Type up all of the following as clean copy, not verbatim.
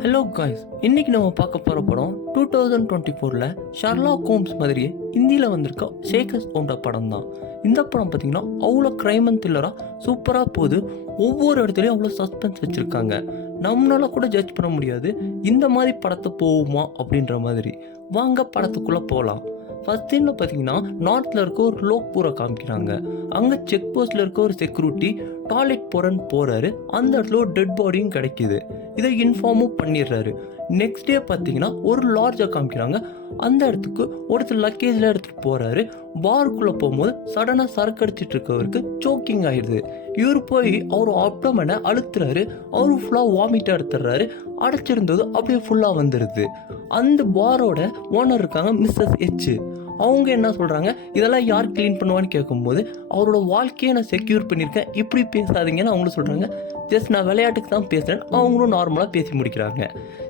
Hello guys, இன்னைக்கு நம்ம பார்க்க போகிற படம் 2024 ஷர்லாக் ஹோம்ஸ் மாதிரியே ஹிந்தியில் வந்திருக்க ஷேக்கர்ஸ் ஹோம்ட படம் தான். இந்த படம் பார்த்தீங்கன்னா அவ்வளோ க்ரைம் அண்ட் த்ரில்லராக சூப்பராக போகுது. ஒவ்வொரு இடத்துலையும் அவ்வளோ சஸ்பென்ஸ் வச்சுருக்காங்க. நம்மளால கூட ஜட்ஜ் பண்ண முடியாது இந்த மாதிரி படத்தை போகுமா அப்படின்ற மாதிரி. வாங்க படத்துக்குள்ளே போகலாம். ஃபர்ஸ்ட் சீனில் பார்த்தீங்கன்னா நார்த்தில் இருக்க ஒரு லோக்பூரை காமிக்கிறாங்க. அங்கே செக் போஸ்ட்டில் இருக்க ஒரு செக்யூரிட்டி டாய்லெட் போகிறன்னு போகிறாரு. அந்த இடத்துல ஒரு டெட் பாடியும் கிடைக்கிது. இதை இன்ஃபார்மும் பண்ணிடுறாரு. நெக்ஸ்ட் டே பார்த்தீங்கன்னா ஒரு லார்ஜை காமிக்கிறாங்க. அந்த இடத்துக்கு ஒருத்தர் லக்கேஜில் எடுத்துகிட்டு போகிறாரு. பாருக்குள்ளே போகும்போது சடனாக சரக்கு அடிச்சிட்டு இருக்கவருக்கு சோக்கிங் ஆயிடுது. இவர் போய் அவர் அப்டமனை அழுத்துறாரு. அவரு ஃபுல்லாக வாமிட் எடுத்துடுறாரு. அடைச்சிருந்தது அப்படியே ஃபுல்லாக வந்துடுது. அந்த பாரோட ஓனர் இருக்காங்க, மிஸ்ஸஸ் எச். அவங்க என்ன சொல்கிறாங்க, இதெல்லாம் யார் க்ளீன் பண்ணுவான்னு கேட்கும்போது அவரோட வாழ்க்கையை நான் செக்யூர் பண்ணியிருக்கேன், இப்படி பேசாதீங்கன்னு அவங்களும் சொல்கிறாங்க. ஜஸ்ட் நான் விளையாட்டுக்கு தான் பேசுகிறேன். அவங்களும் நார்மலாக பேசி முடிக்கிறாங்க.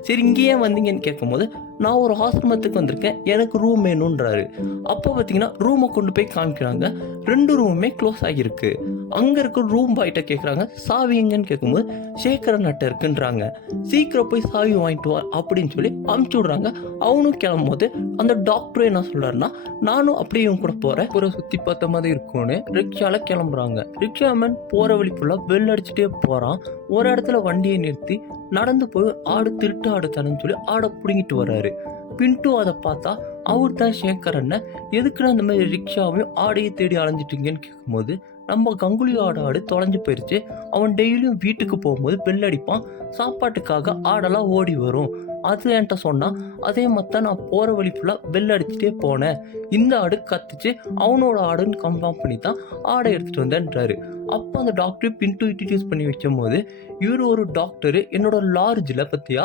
சரி, இங்கேயே வந்தீங்கன்னு கேட்கும்போது நான் ஒரு ஆசிரமத்துக்கு வந்திருக்கேன், எனக்கு ரூம் வேணுன்றாரு. அப்போ பார்த்தீங்கன்னா ரூமை கொண்டு போய் காமிக்கிறாங்க. 2 ரூமுமே க்ளோஸ் ஆகியிருக்கு. அங்கே இருக்க ரூம் பாய்கிட்ட கேட்குறாங்க சாவி எங்கன்னு கேட்கும்போது சேகரன் நட்டை இருக்குன்றாங்க. சீக்கிரம் போய் சாவி வாங்கிட்டு வா அப்படின்னு சொல்லி அமுச்சு விட்றாங்க. அவனும் கிளம்பும்போது அந்த டாக்டரும் என்ன சொல்கிறாருன்னா, நானும் அப்படியே இவங்க கூட போகிறேன், ஒரு சுற்றி பார்த்த மாதிரி இருக்கும்னு ரிக்ஷாவில் கிளம்புறாங்க. ரிக்ஷாமேன் போகிற வழி ஃபுல்லாக பெல் அடிச்சுட்டே போகிறான். ஒரு இடத்துல வண்டியை நிறுத்தி நடந்து போய் ஆடு திருட்டு ஆடு தானேன்னு சொல்லி ஆடை பிடுங்கிட்டு வர்றாரு. பின்ட்டு அதை பார்த்தா அவர் தான் சேகரன். எதுக்குன்னா இந்த மாதிரி ரிக்ஷாவையும் ஆடையை தேடி அலைஞ்சிட்டீங்கன்னு கேட்கும்போது நம்ம கங்குலி ஆடு தொலைஞ்சு போயிடுச்சு. அவன் டெய்லியும் வீட்டுக்கு போகும்போது பெல் அடிப்பான், சாப்பாட்டுக்காக ஆடெல்லாம் ஓடி வரும். அது என்கிட்ட சொன்னான். அதே மாதிரி நான் போகிற வழி ஃபுல்லாக பெல் அடிச்சுட்டே போனேன். இந்த ஆடு கத்துச்சு, அவனோட ஆடுன்னு கன்ஃபார்ம் பண்ணி தான் ஆடை எடுத்துகிட்டு வந்தேன்றாரு. அப்போ அந்த டாக்டர் பின்ட்டு இன்ட்ரடியூஸ் பண்ணி வைக்கும் போது இவர் ஒரு டாக்டரு, என்னோட லார்ஜில் பற்றியா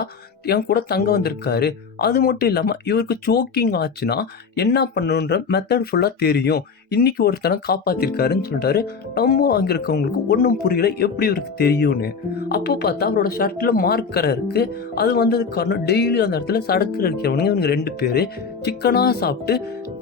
என் கூட தங்க வந்திருக்காரு. அது மட்டும் இல்லாமல் இவருக்கு சோக்கிங் ஆச்சுன்னா என்ன பண்ணணுன்ற மெத்தட் ஃபுல்லாக தெரியும். இன்னைக்கு ஒருத்தனை காப்பாற்றிருக்காருன்னு சொல்லிட்டாரு. நம்ம அங்கே இருக்கவங்களுக்கு ஒன்றும் புரியல எப்படி இவருக்கு தெரியும்னு. அப்போ பார்த்தா அவரோட ஷர்ட்டில் மார்க்கரை இருக்குது. அது வந்ததுக்கு காரணம் டெய்லி அந்த இடத்துல சடக்கு அடிக்கிறவனுங்க இவங்க 2 பேர் சிக்கனாக சாப்பிட்டு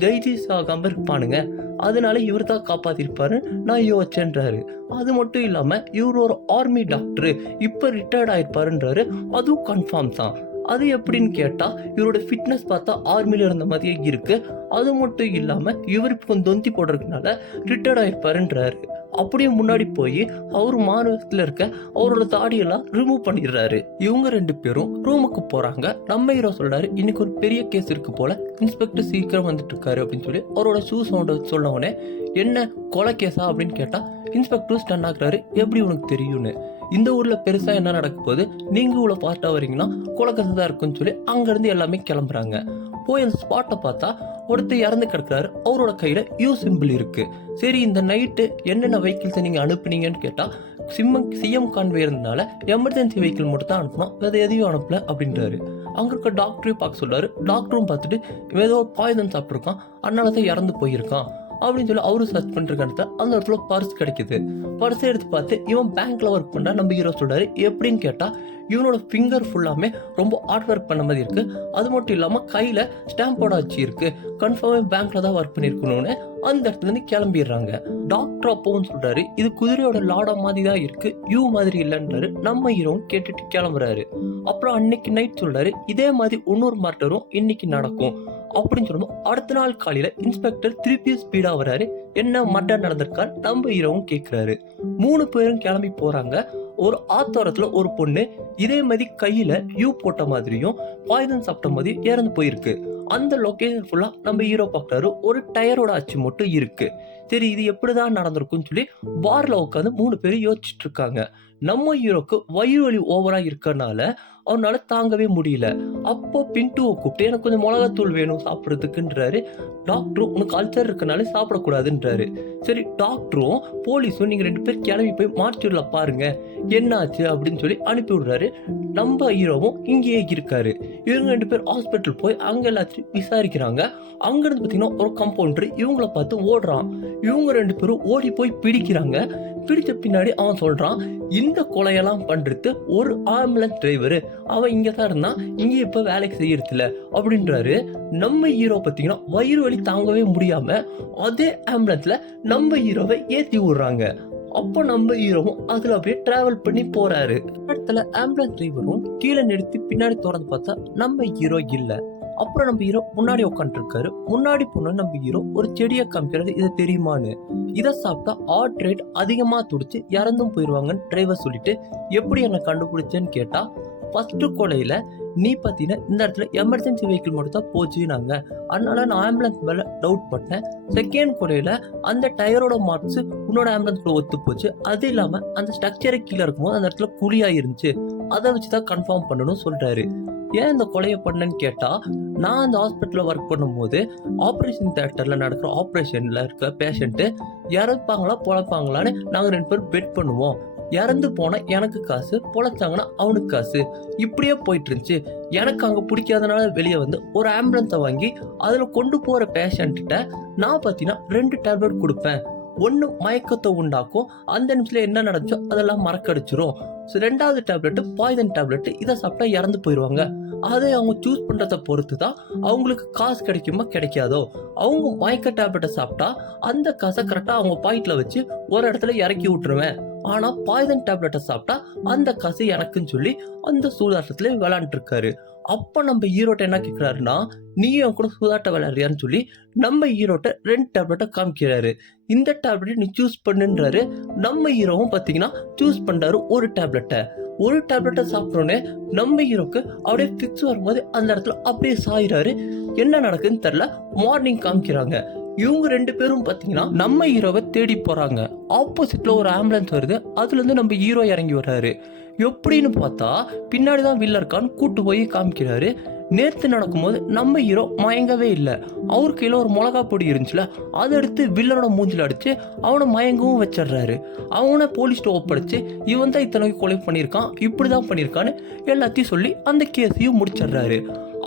டைஜஸ்ட் ஆகாமல் இருப்பானுங்க. அதனால இவர் தான் காப்பாற்றிருப்பாரு நான் யோசிச்சேன்றாரு. அது மட்டும் இல்லாமல் இவர் ஒரு ஆர்மி டாக்டரு, இப்போ ரிட்டையர்ட் ஆயிருப்பாருன்றாரு. அதுவும் கன்ஃபார்ம் தான். அது எப்படின்னு கேட்டால் இவரோட ஃபிட்னஸ் பார்த்தா ஆர்மியில் இருந்த மாதிரியே இருக்கு. அது மட்டும் இல்லாமல் இவர் இப்போ கொஞ்சம் தொந்தி போடுறதுனால ரிட்டையர்ட் ஆயிருப்பாருன்றாரு. அப்படியே முன்னாடி போய் அவர் மாநிலத்தில் இருக்க அவரோட தாடியெல்லாம் ரிமூவ் பண்ணிடுறாரு. இவங்க 2 பேரும் ரூமுக்கு போறாங்க. நம்ம ஹீரோ சொல்றாரு, இன்னைக்கு ஒரு பெரிய கேஸ் இருக்கு போல, இன்ஸ்பெக்டர் சீக்கிரம் வந்துட்டு இருக்காரு அப்படின்னு சொல்லி அவரோட ஷூ சவுண்டை சொன்னவொடனே என்ன கொலை கேஸா அப்படின்னு கேட்டா இன்ஸ்பெக்டர் ஸ்டன் ஆகுறாரு. எப்படி உனக்கு தெரியும்னு, இந்த ஊர்ல பெருசா என்ன நடக்க போகுது, நீங்க இவ்வளவு ஃபாஸ்டா வரீங்கன்னா கொலை கேஸ் தான் இருக்குன்னு சொல்லி அங்கிருந்து எல்லாமே கிளம்புறாங்க. போய் அந்த ஸ்பாட்டை பார்த்தா ஒருத்தர் இறந்து கிடக்குறாரு. அவரோட கையில யூ சிம்பிள் இருக்கு. சரி, இந்த நைட்டு என்னென்ன வெஹிக்கிள்ஸை நீங்க அனுப்புனீங்கன்னு கேட்டா சிஎம் கான்வே இருந்தனால எமர்ஜென்சி வெஹிக்கிள் மட்டும் தான் அனுப்பணும், வேற எதையும் அனுப்பல அப்படின்றாரு. அங்க இருக்க டாக்டரையும் பார்க்க சொல்றாரு. டாக்டரும் பார்த்துட்டு ஏதோ பாய்சன் சாப்பிட்ருக்கான், அதனால தான் இறந்து போயிருக்கான் அப்படின்னு சொல்லி அவரும் சர்ச் பண்ணிருக்கான அந்த இடத்துல பர்ஸ் கிடைக்குது. பர்ஸை எடுத்து பார்த்து இவன் பேங்க்ல ஒர்க் பண்ணா நம்ம ஹீரோ சொல்றாரு. எப்படின்னு கேட்டா இவனோட ஃபிங்கர் ஃபுல்லாமே ரொம்ப ஹார்ட் ஒர்க் பண்ண மாதிரி இருக்கு. அது மட்டும் இல்லாம கையில ஸ்டாம்போட வச்சு இருக்கு. கன்ஃபார்ம் பேங்க்ல தான் ஒர்க் பண்ணிருக்கணும்னு அந்த இடத்துல இருந்து கிளம்பிடுறாங்க. டாக்டர் அப்பவும் சொல்றாரு, இது குதிரையோட லாடா மாதிரி தான் இருக்கு, யூ மாதிரி இல்லைன்றாரு. நம்ம ஹீரோவும் கேட்டுட்டு கிளம்புறாரு. அப்புறம் அன்னைக்கு நைட் சொல்றாரு, இதே மாதிரி இன்னொரு மர்டரும் இன்னைக்கு நடக்கும் அப்படின்னு சொல்லும்போது அடுத்த நாள் காலையில இன்ஸ்பெக்டர் திருப்பி ஸ்பீடா வராரு. என்ன மர்டர் நடந்திருக்கா நம்ம ஹீரோவும் கேட்கிறாரு. 3 பேரும் கிளம்பி போறாங்க. ஒரு ஆத்தோரத்துல ஒரு பொண்ணு இதே மாதிரி கையில யூ போட்ட மாதிரியும் பாய்சன் சாப்பிட்ட மாதிரி இறந்து போயிருக்கு. அந்த லொகேஷன் ஃபுல்லா நம்ம ஹீரோ பார்க்கறாரு. ஒரு டயரோட அச்சு மட்டும் இருக்கு. சரி, இது எப்படிதான் நடந்திருக்குன்னு சொல்லி பார்ல உட்காந்து 3 பேரும் யோசிச்சுட்டு இருக்காங்க. நம்ம ஹீரோக்கு வயிறு வலி ஓவரா இருக்கறனால அவனால தாங்கவே முடியல. அப்போ பின்ட்டுவை கூப்பிட்டு எனக்கு கொஞ்சம் மிளகாத்தூள் வேணும் சாப்பிட்றதுக்குன்றாரு. டாக்டரும் உனக்கு அல்சர் இருக்கனால சாப்பிடக்கூடாதுன்றாரு. சரி, டாக்டரும் போலீஸும் நீங்க 2 பேர் கிளம்பி போய் மார்ச்சூர்ல பாருங்க என்ன ஆச்சு அப்படின்னு சொல்லி அனுப்பி விடுறாரு. நம்ம ஹீரோவும் இங்கேயே இருக்காரு. இவங்க 2 பேர் ஹாஸ்பிட்டல் போய் அங்க எல்லாத்தையும் விசாரிக்கிறாங்க. அங்க இருந்து பாத்தீங்கன்னா ஒரு கம்பவுண்டர் இவங்கள பார்த்து ஓடுறான். இவங்க 2 பேரும் ஓடி போய் பிடிக்கிறாங்க. பிடிச்ச பின்னாடி அவன் சொல்றான், இந்த கொலையெல்லாம் பண்றது ஒரு ஆம்புலன்ஸ் டிரைவர், அவன் இங்க தான் இருந்தான், இங்க இப்ப வேலைக்கு செய்யறதுல அப்படின்றாரு. நம்ம ஹீரோ பாத்தீங்கன்னா வயிறு வலி தாங்கவே முடியாம அதே ஆம்புலன்ஸ்ல நம்ம ஹீரோவை ஏத்தி விடுறாங்க. அப்போ நம்ம ஹீரோவும் அதுல அப்படியே டிராவல் பண்ணி போறாரு. இடத்துல ஆம்புலன்ஸ் டிரைவரும் கீழே நிறுத்தி பின்னாடி திறந்து பார்த்தா நம்ம ஹீரோ இல்ல. அப்புறம் நம்ம ஹீரோ முன்னாடி உட்காந்துருக்காரு. முன்னாடி போன நம்ம ஹீரோ ஒரு செடியை காமிக்கிறது, இதை தெரியுமான்னு. இதை சாப்பிட்டா ஹார்ட் ரேட் அதிகமா துடிச்சு இறந்தும் போயிருவாங்கன்னு டிரைவர் சொல்லிட்டு எப்படி என்ன கண்டுபிடிச்சேன்னு கேட்டா, ஃபர்ஸ்ட் கொலையில நீ பார்த்தீங்கன்னா இந்த இடத்துல எமர்ஜென்சி வெஹிக்கிள் மட்டும் தான் போச்சுனாங்க, அதனால நான் ஆம்புலன்ஸ் மேலே டவுட் பண்ணேன். செகண்ட் கொலையில அந்த டயரோட மார்க்ஸ் உன்னோட ஆம்புலன்ஸ் கூட ஒத்து போச்சு. அது இல்லாமல் அந்த ஸ்ட்ரக்சரை கீழே இருக்கும்போது அந்த இடத்துல குழியாக இருந்துச்சு, அதை வச்சு தான் கன்ஃபார்ம் பண்ணணும்னு சொல்கிறாரு. ஏன் இந்த கொலையை பண்ணேன்னு கேட்டால், நான் அந்த ஹாஸ்பிட்டலில் ஒர்க் பண்ணும்போது ஆப்ரேஷன் தியேட்டரில் நடக்கிற ஆப்ரேஷனில் இருக்க பேஷண்ட்டு இறப்பாங்களா பொழைப்பாங்களான்னு நாங்கள் 2 பேரும் பெட் பண்ணுவோம். இறந்து போனால் எனக்கு காசு, பொழைச்சாங்கன்னா அவனுக்கு காசு, இப்படியே போயிட்டு இருந்துச்சு. எனக்கு அங்கே பிடிக்காதனால வெளியே வந்து ஒரு ஆம்புலன்ஸை வாங்கி அதில் கொண்டு போகிற பேஷண்ட்டிட்ட நான் பார்த்தீங்கன்னா 2 டேப்லெட் கொடுப்பேன். ஒன்று மயக்கத்தை உண்டாக்கும், அந்த நிமிஷத்தில் என்ன நடந்துச்சோ அதெல்லாம் மறக்கடிச்சிரும். ஸோ 2வது டேப்லெட்டு பாய்சன் டேப்லெட்டு, இதை சாப்பிட்டா இறந்து போயிடுவாங்க. அதை அவங்க சூஸ் பண்ணுறதை பொறுத்து தான் அவங்களுக்கு காசு கிடைக்குமா கிடைக்காதோ. அவங்க மயக்க டேப்லெட்டை சாப்பிட்டா அந்த காசை கரெக்டாக அவங்க பாக்கெட்டில் வச்சு ஒரு இடத்துல இறக்கி விட்டுருவேன். ஆனால் பாய்சன் டேப்லெட்டை சாப்பிட்டா அந்த காசு எனக்குன்னு சொல்லி அந்த சூதாட்டத்தில் விளையாண்டுருக்காரு. அப்போ நம்ம ஹீரோட்ட என்ன கேட்குறாருன்னா, நீயும் கூட சூதாட்ட விளையாடுறியான்னு சொல்லி நம்ம ஹீரோட்ட 2 டேப்லெட்டை காமிக்கிறாரு. இந்த டேப்லெட்டை நீ சூஸ் பண்ணுன்றாரு. நம்ம ஹீரோவும் பார்த்தீங்கன்னா சூஸ் பண்ணுறாரு ஒரு டேப்லெட்டை. ஒரு டேப்லெட்டை சாப்பிட்றோன்னே நம்ம ஹீரோக்கு அப்படியே ஃபிக்ஸ் வரும்போது அந்த இடத்துல அப்படியே சாயிறாரு. என்ன நடக்குதுன்னு தெரில. மார்னிங் காமிக்கிறாங்க. இவங்க 2 பேரும் பார்த்தீங்கன்னா நம்ம ஹீரோவை தேடி போகிறாங்க. ஆப்போசிட்டில் ஒரு ஆம்புலன்ஸ் வருது, அதுலேருந்து நம்ம ஹீரோ இறங்கி வர்றாரு. எப்படின்னு பார்த்தா பின்னாடி தான் வில்லர் கான் கூட்டு போய் காமிக்கிறாரு. நேற்று நடக்கும்போது நம்ம ஹீரோ மயங்கவே இல்லை. அவர் கையில் ஒரு மிளகா பொடி இருந்துச்சுல, அதை எடுத்து வில்லனோட மூஞ்சில் அடித்து அவனை மயங்கவும் வச்சிடுறாரு. அவனை போலீஸ்ட்டு ஒப்படைச்சு இவன் தான் இத்தனை கொலை பண்ணியிருக்கான், இப்படி தான் பண்ணியிருக்கான்னு எல்லாத்தையும் சொல்லி அந்த கேஸையும் முடிச்சிடுறாரு.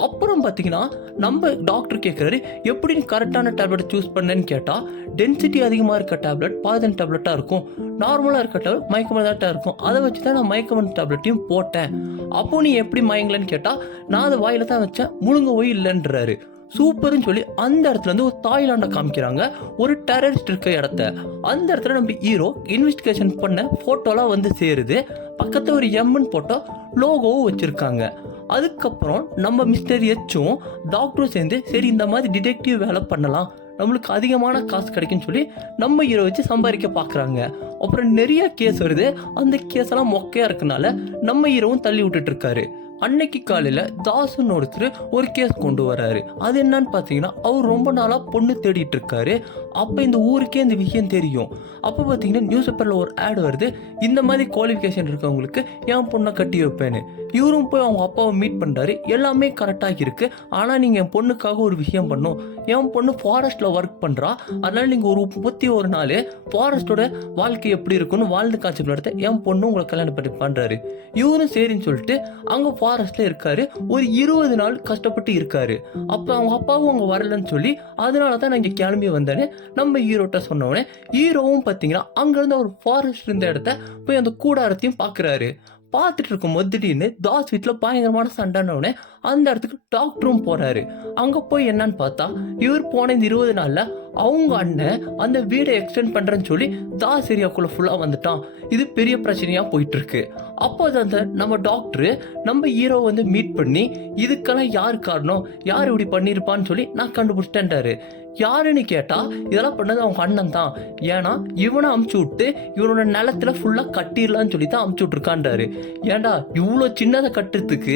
அப்புறம் பார்த்தீங்கன்னா நம்ம டாக்டர் கேட்குறாரு, எப்படி நீ கரெக்டான டேப்லெட் சூஸ் பண்ணேன்னு கேட்டால், டென்சிட்டி அதிகமாக இருக்க டேப்லெட் பாய்சன் டேப்லெட்டாக இருக்கும், நார்மலாக இருக்க டேப்லெட் மயக்கமருந்தாக இருக்கும், அதை வச்சு தான் நான் மயக்கமருந்து டேப்லெட்டையும் போட்டேன். அப்போ நீ எப்படி மயங்கலன்னு கேட்டால், நான் அதை வாயில் தான் வச்சேன், முழுங்க போய் இல்லைன்றாரு. சூப்பர்னு சொல்லி அந்த இடத்துல இருந்து ஒரு தாய்லாண்டை காமிக்கிறாங்க, ஒரு டெரரிஸ்ட் இருக்க இடத்த. அந்த இடத்துல நம்ம ஹீரோ இன்வெஸ்டிகேஷன் பண்ண ஃபோட்டோலாம் வந்து சேருது. பக்கத்தில் ஒரு எம்னு போட்டோ லோகோவும் வச்சுருக்காங்க. அதுக்கப்புறம் நம்ம மிஸ்டர் எச்சும் டாக்டரும் சேர்ந்து சரி இந்த மாதிரி டிடெக்டிவ் வேலை பண்ணலாம், நம்மளுக்கு அதிகமான காசு கிடைக்குன்னு சொல்லி நம்ம ஹீரோ வச்சு சம்பாதிக்க பார்க்குறாங்க. அப்புறம் நிறைய கேஸ் வருது. அந்த கேஸெல்லாம் மொக்கையாக இருக்கனால நம்ம ஹீரோவும் தள்ளி விட்டுட்டு இருக்காரு. அன்னைக்கு காலையில் தாசுன்னு ஒருத்தர் ஒரு கேஸ் கொண்டு வர்றாரு. அது என்னன்னு பார்த்தீங்கன்னா, அவர் ரொம்ப நாளாக பொண்ணு தேடிட்டு இருக்காரு. அப்போ இந்த ஊருக்கே இந்த விஷயம் தெரியும். அப்போ பார்த்தீங்கன்னா நியூஸ் பேப்பரில் ஒரு ஆட் வருது, இந்த மாதிரி குவாலிஃபிகேஷன் இருக்கவங்களுக்கு என் பொண்ணை கட்டி வைப்பேன்னு. இவரும் போய் அவங்க அப்பாவை மீட் பண்ணுறாரு. எல்லாமே கரெக்டாக இருக்குது, ஆனால் நீங்கள் என் பொண்ணுக்காக ஒரு விஷயம் பண்ணணும். என் பொண்ணு ஃபாரஸ்ட்டில் ஒர்க் பண்ணுறா, அதனால் நீங்கள் ஒரு 31 நாள் ஃபாரஸ்ட்டோட வாழ்க்கை எப்படி இருக்குன்னு வாழ்ந்து காட்சி நடத்த என் பொண்ணு உங்களை கல்யாணம் பண்ணி பண்ணுறாரு. இவரும் சரின்னு சொல்லிட்டு அங்கே ஃபாரஸ்ட்டில் இருக்காரு. ஒரு 20 நாள் கஷ்டப்பட்டு இருக்காரு. அப்போ அவங்க அப்பாவும் அங்கே வரலன்னு சொல்லி அதனால தான் நான் இங்கே கிளம்பி வந்தேன்னு நம்ம ஹீரோட்ட சொன்னோடனே, ஹீரோவும் பார்த்தீங்கன்னா அங்கேருந்து ஒரு ஃபாரஸ்ட் இருந்த இடத்த போய் அந்த கூடாரத்தையும் பார்க்குறாரு. பார்த்துட்டு இருக்கும்போது திடீர்னு தாஸ் வீட்டில் பயங்கரமான சண்டைனோடனே அந்த இடத்துக்கு டாக்டரும் போகிறாரு. அங்கே போய் என்னன்னு பார்த்தா, இவர் போன இந்த 20 நாளில் அவங்க அண்ணன் அந்த வீடை எக்ஸ்டெண்ட் பண்ணுறேன்னு சொல்லி தாஸ் ஏரியாக்குள்ளே ஃபுல்லாக வந்துட்டான். இது பெரிய பிரச்சனையாக போயிட்டுருக்கு. அப்போ அந்த நம்ம டாக்டரு நம்ம ஹீரோ வந்து மீட் பண்ணி இதுக்கெல்லாம் யார் காரணம், யார் இப்படி பண்ணியிருப்பான்னு சொல்லி நான் கண்டுபிடிச்சிட்டேன்டாரு. யாருன்னு கேட்டால் இதெல்லாம் பண்ணது அவங்க அண்ணன் தான். ஏன்னா இவனை அமுச்சு விட்டு இவனோட நிலத்துல ஃபுல்லாக கட்டிடலான்னு சொல்லி தான் அமுச்சு விட்ருக்கான்டாரு. ஏன்டா இவ்வளோ சின்னதை கட்டுறதுக்கு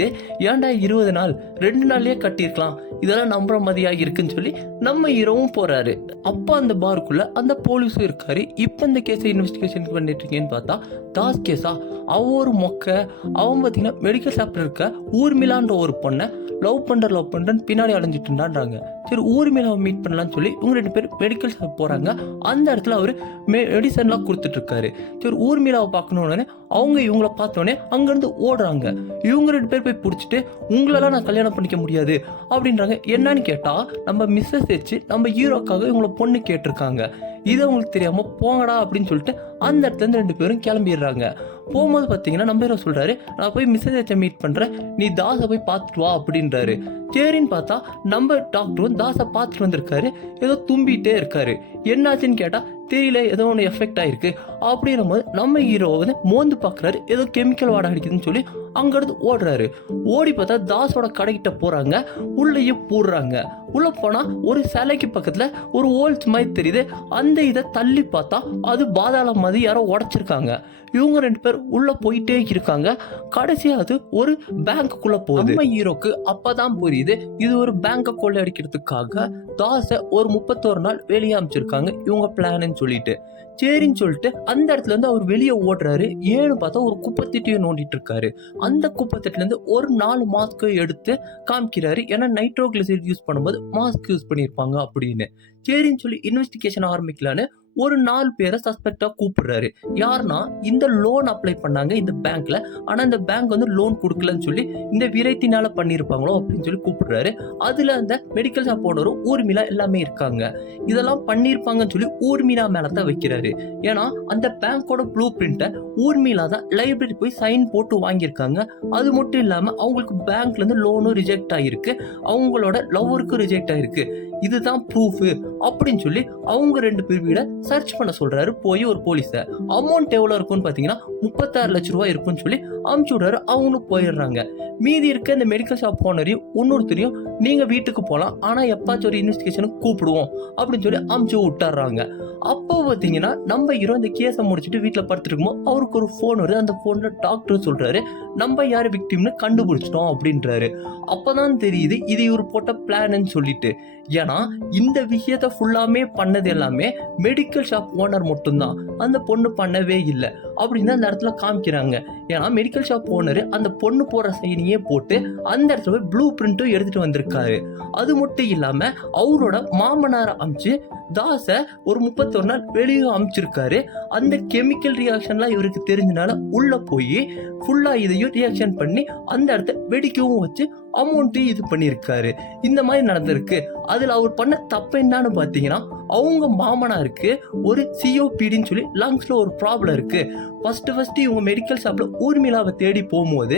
ஏன்டா 20 நாள், 2 நாள்லேயே கட்டியிருக்கலாம், இதெல்லாம் நம்புற மாதிரியாக இருக்குன்னு சொல்லி நம்ம ஹீரோவும் போகிறாரு. அப்போ அந்த பாருக்குள்ளே அந்த போலீஸும் இருக்காரு. இப்போ இந்த கேஸை இன்வெஸ்டிகேஷன் பண்ணிட்டு இருக்கேன்னு பார்த்தா, தாஸ் கேஸா, அவன் ஒரு மொக்கை. அவன் பார்த்தீங்கன்னா மெடிக்கல் ஷாப்பில் இருக்க ஊர்மிளான்ற ஒரு பொண்ணை லவ் பண்ணுறேன்னு பின்னாடி அலைஞ்சிட்டு இருந்தான்றாங்க. சரி ஊர்மிளாவை மீட் பண்ணலான்னு சொல்லி இவங்க 2 பேர் மெடிக்கல் ஷாப் போகிறாங்க. அந்த இடத்துல அவர் மெடிசன்லாம் கொடுத்துட்ருக்காரு. சரி ஊர்மிளாவை பார்க்கணுன்னு அவங்க இவங்கள பார்த்தோன்னே அங்கேருந்து ஓடுறாங்க. இவங்க 2 பேர் போய் பிடிச்சிட்டு உங்களெல்லாம் நான் கல்யாணம் பண்ணிக்க முடியாது அப்படின்றாங்க. என்னன்னு கேட்டால், நம்ம மிஸ்ஸஸ் வச்சு நம்ம ஹீரோக்காக இவங்கள பொண்ணு கேட்டிருக்காங்க, இது அவங்களுக்கு தெரியாமல் போங்கடா அப்படின்னு சொல்லிட்டு அந்த இடத்துலேருந்து 2 பேரும் கிளம்பிடுறாங்க. போகும்போது பார்த்தீங்கன்னா நம்ம ஹீரோ சொல்கிறாரு, நான் போய் மிஸ்ஸஸ் வச்சை மீட் பண்ணுறேன், நீ தாஸை போய் பார்த்துட்டு வா அப்படின்றாரு. சரின்னு பார்த்தா நம்ம டாக்டரும் தாஸை பார்த்துட்டு வந்திருக்காரு. ஏதோ தும்பிகிட்டே இருக்காரு. என்னாச்சுன்னு கேட்டால், தெரியல ஏதோ ஒன்று எஃபெக்ட் ஆயிருக்கு அப்படின்னும் போது நம்ம ஹீரோ வந்து மோந்து பார்க்குறாரு, ஏதோ கெமிக்கல் வாடை அடிக்குதுன்னு சொல்லி அங்கேருந்து ஓடுறாரு. ஓடி பார்த்தா தாஸோட கடைக்கிட்ட போகிறாங்க, உள்ளேயே போடுறாங்க. உள்ளே போனால் ஒரு சிலைக்கு பக்கத்தில் ஒரு ஹோல்ஸ் மாதிரி தெரியுது. அந்த இதை தள்ளி பார்த்தா அது பாதாளம் மாதிரி யாரோ உடச்சிருக்காங்க. இவங்க 2 பேர் உள்ளே போயிட்டே இருக்காங்க. கடைசியாக அது ஒரு பேங்க்குள்ளே போகுது. நம்ம ஹீரோக்கு அப்பதான் புரியுது இது ஒரு பேங்கை கொள்ளையடிக்கிறதுக்காக தாஸை ஒரு 31 நாள் வெளியே அமைச்சிருக்காங்க இவங்க பிளான்னு சொல்லிட்டு. சரின்னு சொல்லிட்டு அந்த இடத்துல இருந்து அவர் வெளியே ஓடுறாரு. ஏன்னு பார்த்தா ஒரு குப்பைத்தட்டியை நோண்டிட்டு இருக்காரு. அந்த குப்பைத்தட்டுல இருந்து ஒரு 4 மாஸ்க் எடுத்து காமிக்கிறாரு. ஏன்னா நைட்ரோகிளிசரைட் யூஸ் பண்ணும்போது மாஸ்க் யூஸ் பண்ணியிருப்பாங்க அப்படின்னு. சரின்னு சொல்லி இன்வெஸ்டிகேஷன் ஆரம்பிக்கலான்னு ஒரு 4 பேரை சஸ்பெக்டா கூப்பிடுறாரு. யாருன்னா இந்த லோன் அப்ளை பண்ணாங்க இந்த பேங்க்ல, ஆனா இந்த பேங்க் வந்து லோன் கொடுக்கலன்னு சொல்லி இந்த விரைத்தினால பண்ணியிருப்பாங்களோ அப்படின்னு சொல்லி கூப்பிடுறாரு. அதுல அந்த மெடிக்கல் ஷாப் ஓனரும் ஊர்மிளா எல்லாமே இருக்காங்க. இதெல்லாம் பண்ணியிருப்பாங்கன்னு சொல்லி ஊர்மிளா மேல தான் வைக்கிறாரு. ஏன்னா அந்த பேங்கோட ப்ளூ பிரிண்ட்டை ஊர்மிளா தான் லைப்ரரி போய் சைன் போட்டு வாங்கியிருக்காங்க. அது மட்டும் இல்லாம அவங்களுக்கு பேங்க்ல இருந்து லோனும் ரிஜெக்ட் ஆகிருக்கு, அவங்களோட லவ்வருக்கும் ரிஜெக்ட் ஆகிருக்கு. இதுதான் ப்ரூஃப் அப்படின்னு சொல்லி அவங்க 2 பேர் வீட சர்ச் பண்ண சொல்றாரு போய் ஒரு போலீஸ. அமௌண்ட் எவ்வளவு இருக்குன்னு பாத்தீங்கன்னா 36 லட்சம் ரூபாய் இருக்குன்னு சொல்லி அமுச்சு விடுறாரு. அவங்களும் போயிடுறாங்க. மீதி இருக்க இந்த மெடிக்கல் ஷாப் ஓனரையும் இன்னொருத்தரையும் நீங்க வீட்டுக்கு போகலாம், ஆனா எப்பாச்சும் ஒரு இன்வெஸ்டிகேஷனுக்கு கூப்பிடுவோம் அப்படின்னு சொல்லி அமுச்சு விட்டுறாங்க. அப்போ பார்த்தீங்கன்னா நம்ம ஹீரோ இந்த கேஸை முடிச்சுட்டு வீட்டில் படுத்துருக்கும்போது அவருக்கு ஒரு ஃபோன் வருது. அந்த ஃபோனில் டாக்டர் சொல்றாரு நம்ம யார் விக்டிம்னு கண்டுபிடிச்சிட்டோம் அப்படின்றாரு. அப்போதான் தெரியுது இது இவர் போட்ட பிளான்னு சொல்லிட்டு. ஏன்னா இந்த விஷயத்த ஃபுல்லாமே பண்ணது எல்லாமே மெடிக்கல் ஷாப் ஓனர் மட்டும்தான், அந்த பொண்ணு பண்ணவே இல்லை அப்படின்னு அந்த இடத்துல காமிக்கிறாங்க. ஏன்னா மெடிக்கல் ஷாப் ஓனர் அந்த பொண்ணு போற சைனையே போட்டு அந்த இடத்துல போய் ப்ளூ பிரிண்ட்டும் எடுத்துட்டு வந்திருக்காரு. அது மட்டும் இல்லாம அவரோட மாமனாரை அமிச்சு தாஸை ஒரு 31 நாள் வெளியே அமிச்சிருக்காரு. அந்த கெமிக்கல் ரியாக்ஷன்லாம் இவருக்கு தெரிஞ்சனால உள்ள போய் ஃபுல்லா இதையும் ரியாக்ஷன் பண்ணி அந்த இடத்த வெடிக்கவும் வச்சு அமௌண்ட்டையும் இது பண்ணியிருக்காரு. இந்த மாதிரி நடந்திருக்கு. அதில் அவர் பண்ண தப்பு என்னன்னு பார்த்தீங்கன்னா அவங்க மாமனாருக்கு ஒரு சிஓபிடின்னு சொல்லி லங்ஸ்ல ஒரு ப்ராப்ளம் இருக்கு. ஃபர்ஸ்ட் இவங்க மெடிக்கல் ஷாப்ல ஊர்மிளாவை தேடி போகும்போது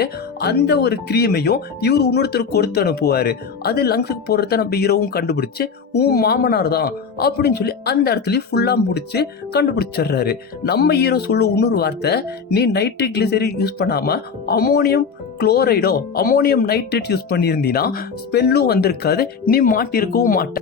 அந்த ஒரு கிரீமையும் இவர் இன்னொருத்தர் கொடுத்து அனுப்புவாரு. அது லங்ஸுக்கு போடுறத நம்ம ஹீரோவும் கண்டுபிடிச்சு உன் மாமனார் தான் அப்படின்னு சொல்லி அந்த இடத்துலயும் ஃபுல்லா முடிச்சு கண்டுபிடிச்சிடுறாரு. நம்ம ஹீரோ சொல்ல இன்னொரு வார்த்தை, நீ நைட்ரிக் கிளிசரின் யூஸ் பண்ணாம அமோனியம் குளோரைடோ அமோனியம் நைட்ரேட் யூஸ் பண்ணியிருந்தீங்கன்னா ஸ்மெல்லும் வந்திருக்காது, நீ மாட்டிருக்கவும் மாட்ட.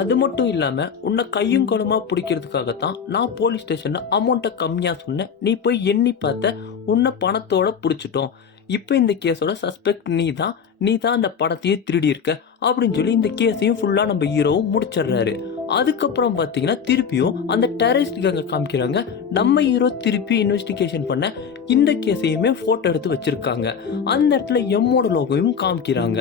அது மட்டும் இல்லாம உன்னை கையும் களுமா பிடிக்கிறதுக்காகத்தான் நான் போலீஸ் ஸ்டேஷன்ல அமௌண்ட்டை கம்மியா சொன்னேன், நீ போய் எண்ணி பார்த்த, உன்னை பணத்தோட பிடிச்சிட்டோம். இப்போ இந்த கேஸோட சஸ்பெக்ட் நீ தான் அந்த பணத்தையே திருடி இருக்க அப்படின்னு சொல்லி இந்த கேஸையும் ஃபுல்லா நம்ம ஹீரோவும் முடிச்சிடுறாரு. அதுக்கப்புறம் பார்த்தீங்கன்னா திருப்பியும் அந்த டெரரிஸ்ட் கேங்கை காமிக்கிறாங்க. நம்ம ஹீரோ திருப்பி இன்வெஸ்டிகேஷன் பண்ண இந்த கேஸையுமே ஃபோட்டோ எடுத்து வச்சிருக்காங்க. அந்த இடத்துல எம்மோட லோகோவையும் காமிக்கிறாங்க.